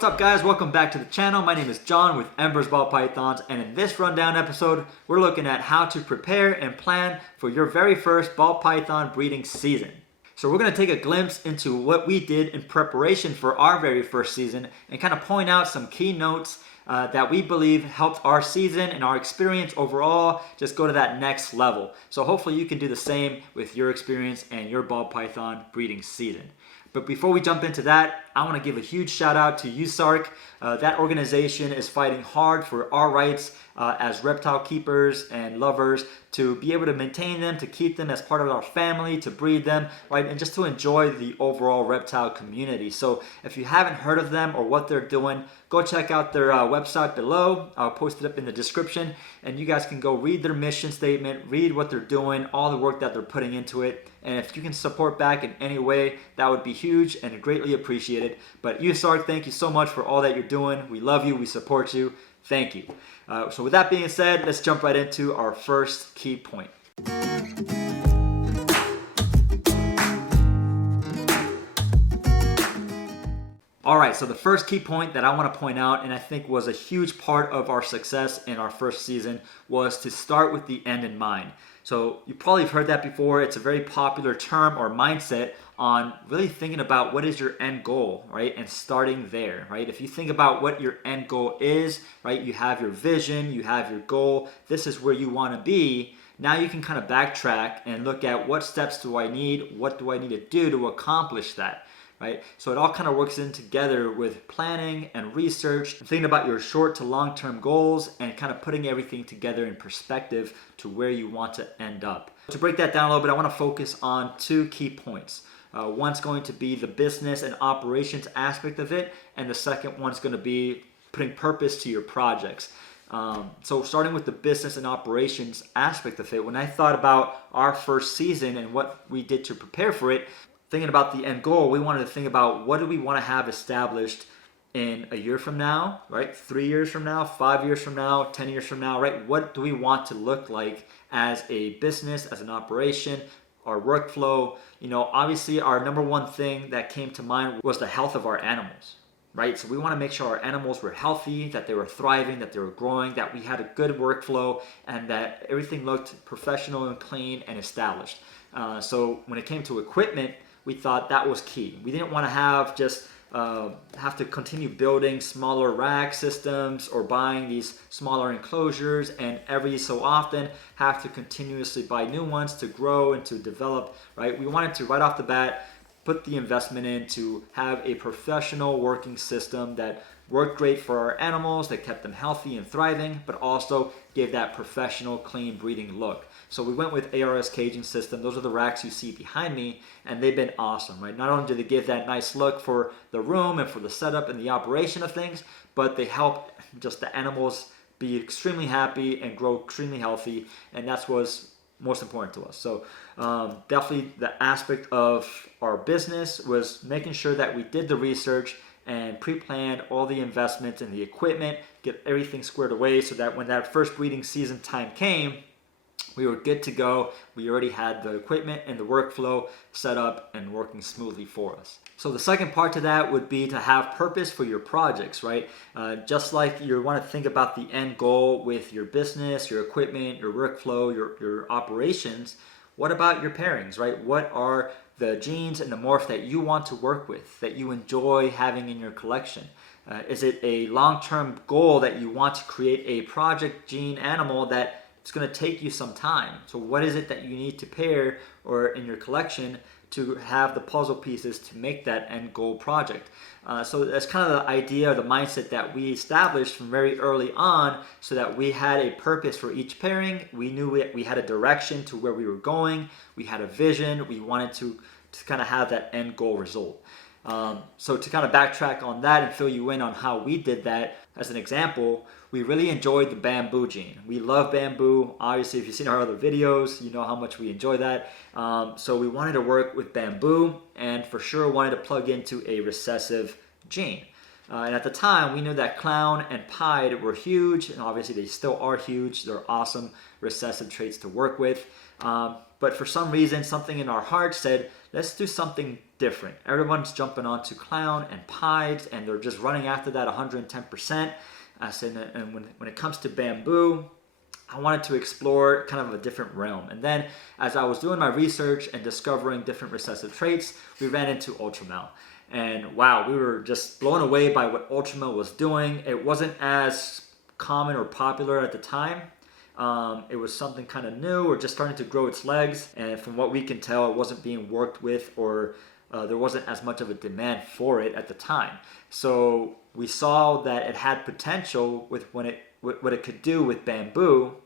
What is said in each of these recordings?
what's up guys? Welcome back to the channel. My name is John with Embers Ball Pythons, and in this rundown episode, we're looking at how to prepare and plan for your very first ball python breeding season. So we're going to take a glimpse into what we did in preparation for our very first season and kind of point out some key notes that we believe helped our season and our experience overall just go to that next level. So hopefully you can do the same with your experience and your ball python breeding season. But before we jump into that, I want to give a huge shout out to USARC. That organization is fighting hard for our rights as reptile keepers and lovers to be able to maintain them, to keep them as part of our family, to breed them, right? And just to enjoy the overall reptile community. So if you haven't heard of them or what they're doing, go check out their website below. I'll post it up in the description, and you guys can go read their mission statement, read what they're doing, all the work that they're putting into it. And if you can support back in any way, that would be huge and greatly appreciated. But USARC, thank you so much for all that you're doing. We love you. We support you. Thank you. So with that being said, let's jump right into our first key point. All right, so the first key point that I want to point out, and I think was a huge part of our success in our first season, was to start with the end in mind. So you probably have heard that before. It's a very popular term or mindset on really thinking about what is your end goal, right? And starting there, right? If you think about what your end goal is, right? You have your vision, you have your goal. This is where you want to be. Now you can kind of backtrack and look at what steps do I need? What do I need to do to accomplish that? Right? So it all kind of works in together with planning and research, and thinking about your short to long-term goals and kind of putting everything together in perspective to where you want to end up. To break that down a little bit, I want to focus on two key points. One's going to be the business and operations aspect of it, and the second one's going to be putting purpose to your projects. So starting with the business and operations aspect of it, when I thought about our first season and what we did to prepare for it, thinking about the end goal, we wanted to think about what do we want to have established in a year from now, right? 3 years from now, 5 years from now, 10 years from now, right? What do we want to look like as a business, as an operation, our workflow? You know, obviously our number one thing that came to mind was the health of our animals, right? So we want to make sure our animals were healthy, that they were thriving, that they were growing, that we had a good workflow, and that everything looked professional and clean and established. So when it came to equipment, we thought that was key. We didn't want to have to continue building smaller rack systems or buying these smaller enclosures and every so often have to continuously buy new ones to grow and to develop, right? We wanted to right off the bat put the investment in to have a professional working system that worked great for our animals, that kept them healthy and thriving, but also gave that professional, clean breeding look. So we went with ARS caging system. Those are the racks you see behind me, and they've been awesome, right? Not only do they give that nice look for the room and for the setup and the operation of things, but they help just the animals be extremely happy and grow extremely healthy, and that's what's most important to us. So definitely the aspect of our business was making sure that we did the research and pre-planned all the investments in the equipment, get everything squared away so that when that first breeding season time came, we were good to go. We already had the equipment and the workflow set up and working smoothly for us. So the second part to that would be to have purpose for your projects, right? Just like you want to think about the end goal with your business, your equipment, your workflow, your operations. What about your pairings, right? What are the genes and the morph that you want to work with, that you enjoy having in your collection? Is it a long-term goal that you want to create a project gene animal that it's going to take you some time? So what is it that you need to pair or in your collection to have the puzzle pieces to make that end goal project? So that's kind of the idea, the mindset that we established from very early on, so that we had a purpose for each pairing. We knew we had a direction to where we were going. We had a vision. We wanted to kind of have that end goal result. So to kind of backtrack on that and fill you in on how we did that, as an example, we really enjoyed the bamboo gene. We love bamboo. Obviously, if you've seen our other videos, you know how much we enjoy that. So we wanted to work with bamboo, and for sure wanted to plug into a recessive gene. And at the time, we knew that clown and pied were huge, and obviously they still are huge. They're awesome recessive traits to work with. But for some reason, something in our heart said, let's do something different. Everyone's jumping onto clown and pies, and they're just running after that 110%. I said, and when it comes to bamboo, I wanted to explore kind of a different realm. And then as I was doing my research and discovering different recessive traits, we ran into Ultramel. And wow, we were just blown away by what Ultramel was doing. It wasn't as common or popular at the time. It was something kind of new or just starting to grow its legs. And from what we can tell, it wasn't being worked with, or there wasn't as much of a demand for it at the time. So we saw that it had potential with what it could do with bamboo,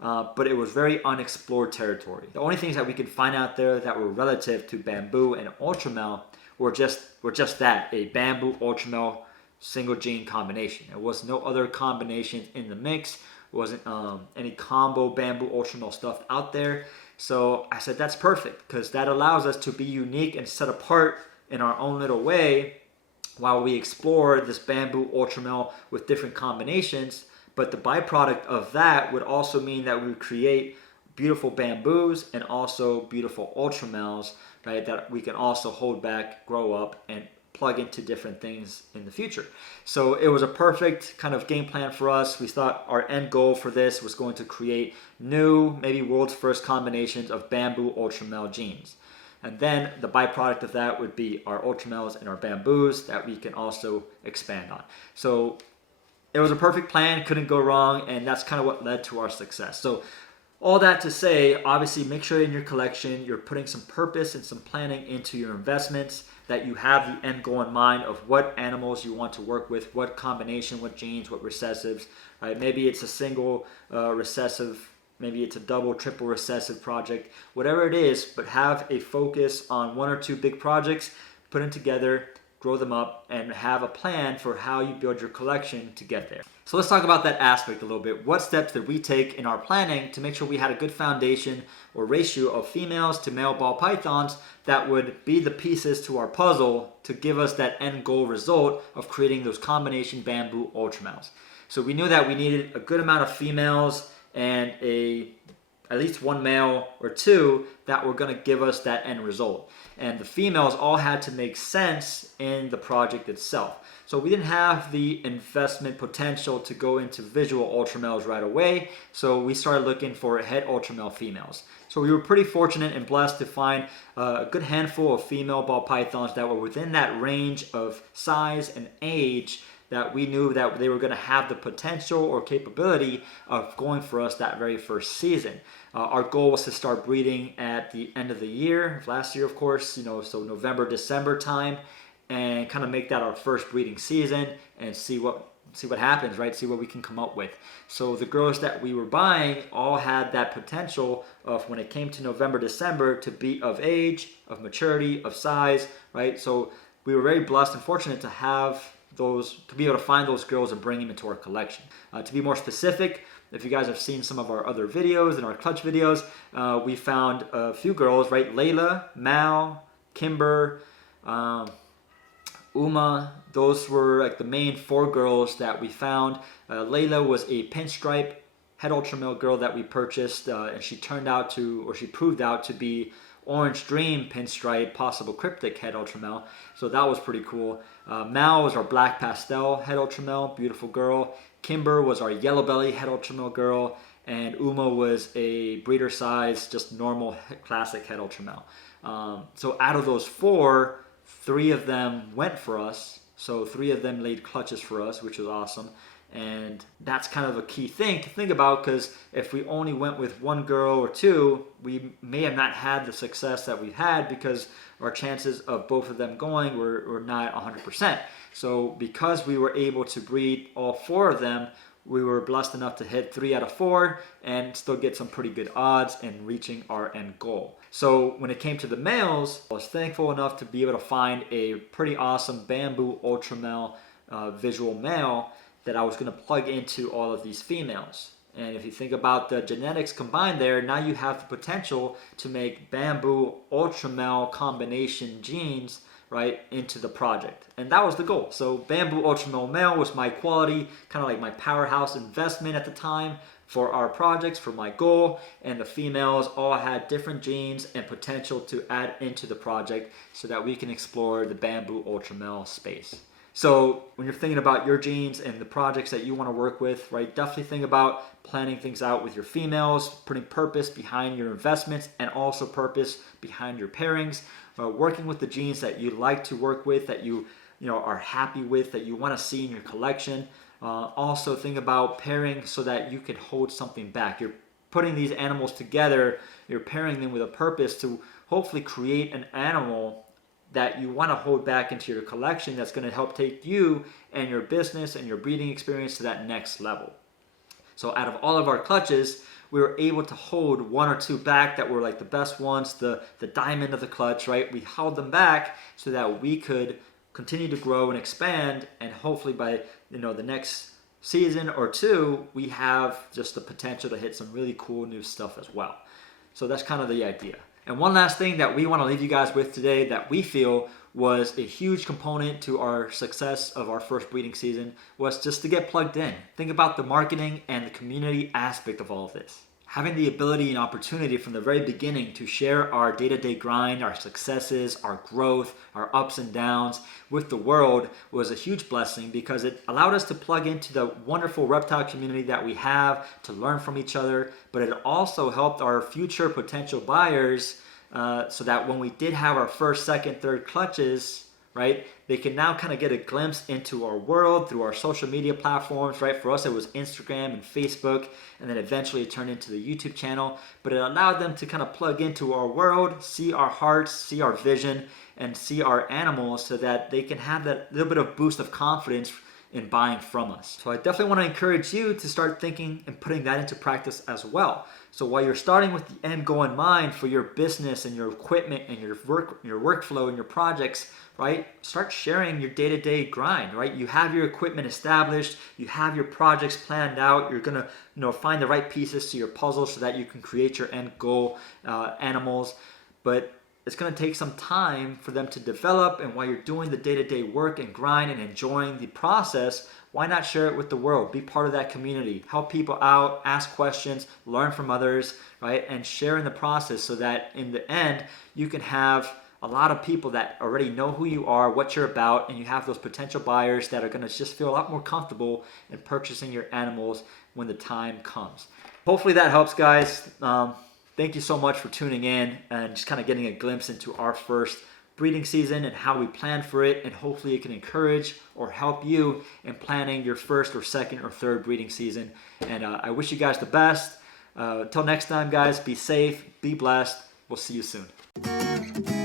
but it was very unexplored territory. The only things that we could find out there that were relative to bamboo and Ultramel were just that, a bamboo Ultramel single gene combination. There was no other combinations in the mix. Wasn't any combo bamboo Ultramel stuff out there. So I said that's perfect, because that allows us to be unique and set apart in our own little way while we explore this bamboo Ultramel with different combinations. But the byproduct of that would also mean that we would create beautiful bamboos and also beautiful Ultramels, right, that we can also hold back, grow up, and plug into different things in the future. So it was a perfect kind of game plan for us. We thought our end goal for this was going to create new, maybe world's first combinations of bamboo Ultramel genes. And then the byproduct of that would be our Ultramels and our bamboos that we can also expand on. So it was a perfect plan, couldn't go wrong, and that's kind of what led to our success. So all that to say, obviously make sure in your collection you're putting some purpose and some planning into your investments, that you have the end goal in mind of what animals you want to work with, what combination, what genes, what recessives, right? Maybe it's a single recessive, maybe it's a double, triple recessive project, whatever it is, but have a focus on one or two big projects, put them together, grow them up, and have a plan for how you build your collection to get there. So let's talk about that aspect a little bit. What steps did we take in our planning to make sure we had a good foundation or ratio of females to male ball pythons that would be the pieces to our puzzle to give us that end goal result of creating those combination bamboo Ultramels? So we knew that we needed a good amount of females and at least one male or two that were going to give us that end result. And the females all had to make sense in the project itself. So we didn't have the investment potential to go into visual Ultramels right away. So we started looking for het Ultramel females. So we were pretty fortunate and blessed to find a good handful of female ball pythons that were within that range of size and age that we knew that they were going to have the potential or capability of going for us that very first season. Our goal was to start breeding at the end of the year, last year of course, so November, December time, and kind of make that our first breeding season and see what happens, right? See what we can come up with. So the girls that we were buying all had that potential of, when it came to November, December, to be of age, of maturity, of size, right? So we were very blessed and fortunate to have those, to be able to find those girls and bring them into our collection. To be more specific, if you guys have seen some of our other videos and our clutch videos, we found a few girls, right? Layla, Mal, Kimber, Uma, those were like the main 4 girls that we found. Layla was a pinstripe het Ultramel girl that we purchased, and she proved out to be Orange Dream pinstripe, possible cryptic het Ultramel. So that was pretty cool. Mal was our black pastel het Ultramel, beautiful girl. Kimber was our yellow belly het Ultramel girl. And Uma was a breeder size, just normal classic het Ultramel. So out of those 4, 3 of them went for us. So 3 of them laid clutches for us, which was awesome. And that's kind of a key thing to think about, because if we only went with 1 girl or 2, we may have not had the success that we've had, because our chances of both of them going were not 100%. So because we were able to breed all 4 of them, we were blessed enough to hit 3 out of 4 and still get some pretty good odds in reaching our end goal. So when it came to the males, I was thankful enough to be able to find a pretty awesome bamboo Ultramel visual male that I was going to plug into all of these females. And if you think about the genetics combined there, now you have the potential to make bamboo Ultramel combination genes right, into the project. And that was the goal. So Bamboo Ultra Male was my quality, kind of like my powerhouse investment at the time for our projects, for my goal. And the females all had different genes and potential to add into the project so that we can explore the Bamboo Ultra Male space. So when you're thinking about your genes and the projects that you want to work with, right, definitely think about planning things out with your females, putting purpose behind your investments and also purpose behind your pairings, working with the genes that you like to work with, that you are happy with, that you want to see in your collection. Also think about pairing so that you can hold something back. You're putting these animals together, you're pairing them with a purpose to hopefully create an animal that you want to hold back into your collection that's going to help take you and your business and your breeding experience to that next level. So out of all of our clutches, we were able to hold one or two back that were like the best ones, the diamond of the clutch, right? We held them back so that we could continue to grow and expand, and hopefully by the next season or two, we have just the potential to hit some really cool new stuff as well. So that's kind of the idea. And one last thing that we want to leave you guys with today that we feel was a huge component to our success of our first breeding season was just to get plugged in. Think about the marketing and the community aspect of all of this. Having the ability and opportunity from the very beginning to share our day-to-day grind, our successes, our growth, our ups and downs with the world was a huge blessing because it allowed us to plug into the wonderful reptile community that we have, to learn from each other, but it also helped our future potential buyers so that when we did have our first, second, third clutches, right, they can now kind of get a glimpse into our world through our social media platforms, right? For us, it was Instagram and Facebook, and then eventually it turned into the YouTube channel. But it allowed them to kind of plug into our world, see our hearts, see our vision, and see our animals so that they can have that little bit of boost of confidence in buying from us. So I definitely want to encourage you to start thinking and putting that into practice as well. So while you're starting with the end goal in mind for your business and your equipment and your workflow and your projects, right? Start sharing your day-to-day grind, right? You have your equipment established, you have your projects planned out, you're gonna find the right pieces to your puzzle so that you can create your end goal animals. But it's going to take some time for them to develop, and while you're doing the day-to-day work and grind and enjoying the process, why not share it with the world? Be part of that community. Help people out, ask questions, learn from others, right? And share in the process so that in the end, you can have a lot of people that already know who you are, what you're about, and you have those potential buyers that are going to just feel a lot more comfortable in purchasing your animals when the time comes. Hopefully that helps, guys. Thank you so much for tuning in and just kind of getting a glimpse into our first breeding season and how we plan for it, and hopefully it can encourage or help you in planning your first or second or third breeding season. And I wish you guys the best. Until next time, guys, be safe, be blessed. We'll see you soon.